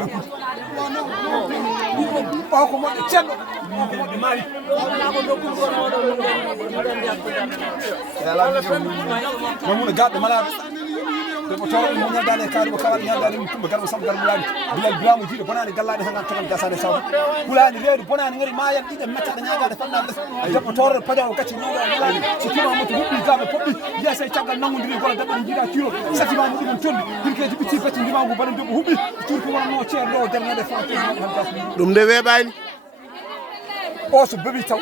reedu o ko moƴƴo ceddo o ko moƴƴo maari mamuna gaɗɗo malaɓe debbo toro mo ñaldane kaari mo kawal ñaldane mum kumba garmo sam garmo laaɓi bilal biramu jiiɗo bonani gallade hangan tagal gasade sawba hulani reedu bonani ngari mayan ɗiɗe mettaɗe ñagade fannade debbo toro paƴaw gacci ñawɗa ñalani so tuma moto huɓɓi gaɓe poɓɓi yeysa e caggal nangodiri gola debbo ɗe jiiɗa kilo satimamo ɗiɗum tondi hirkeji ɓitti pecci ndimago baɗen debbo huɓɓi tour ko wonno ceerno o dernede fa ɗum nde weeɓani o so beɓi taw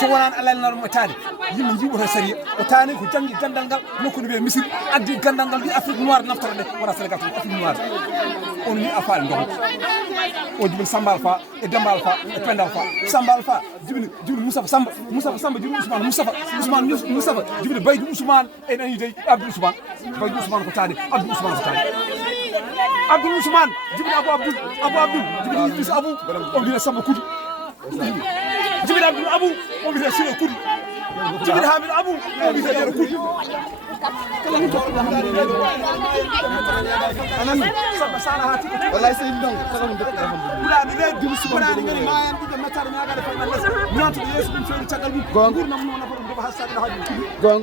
so wonan alalnal mo tade yimɓe jiiɓoto sérieux o tani ko janggi gandal ngal nokkude wiye misiri addi gandal ngal wi Afrique noire naftoro nde wona Sénégal to Afrique noire on wi a faali ndongo o jibini Sambal Fa e Dembal Fa e Pendal Fa Sambal Fa jibini Moustapha Samba jibini Ousmane Moustapha jibini Baydi Ousmane e nani dey Abdou Ousmane Baydi Ousmane ko tade Abdou Ousmane ko tade Abdou Ousmane jibini Abou jibini Idrissa Abou on wiye Samba Kudi jibini Abdou Abou on wiye Sino Kudi jibini Hamid Abou on wiye Yero Kudi anani sana hati wallahi sey ndong salam de bulani le dum subani ngani mayan dide metar ñagade fa nales ñanto yesu dum feewi tagal bu gongur nam non nafa dum hasade na haji gong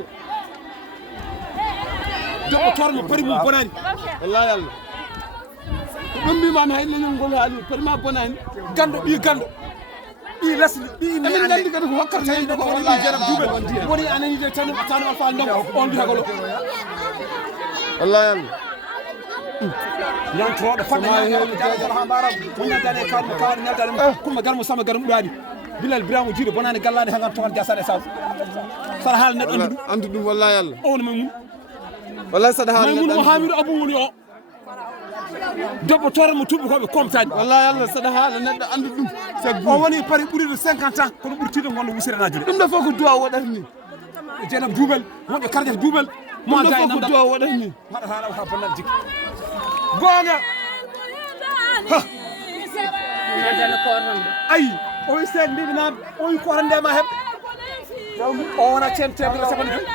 debbo tormo bari mum bonani wallahi Allah dum bi man hayna ñon gol haali bari ma bonani gando bi lesli bi ni amin gandi kadi ko hokkata hayde ko wallahi jaram dubel woni anani de tan fa ndom on bi hagolo wallahi Allah ñantoɗo fadde ha mbaram mo ñaldane kalmo kawani ñaldane kumba garmo sama garam ɗuɗani bilal biramu jiiɗo bonani gallade hangan togal jasade saw saɗa haala neɗɗo andu ɗum wallahi Allah on Maymoun wallahi saɗa haala Maymoun mo Hamidou Abou woni o debbo toro mo tubbi koɓe komtani wallahi Allah saɗa haala neɗɗo andu ɗum o woni pari ɓuuriɗo 50 ans kono ɓurtiɗo gonno wusirenaji ɗum ɗo fof ko duwa waɗata ni jenam duubel wonɓe kardiata duubel mo da ko duwa waɗata ni maɗa haala ha bonnal jikki gonga ayi o wi sen mbiɓe namɓe o wi koto ndema heɓɓe o wona centeɓe sapane joyi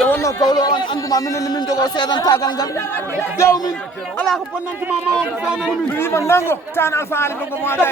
e wonno gawlo on anduma minen min jogo seedantagal ngal dew min ala ko bonnantuma ma on ko fanani min wima nango tan alfa ali ɗo mo da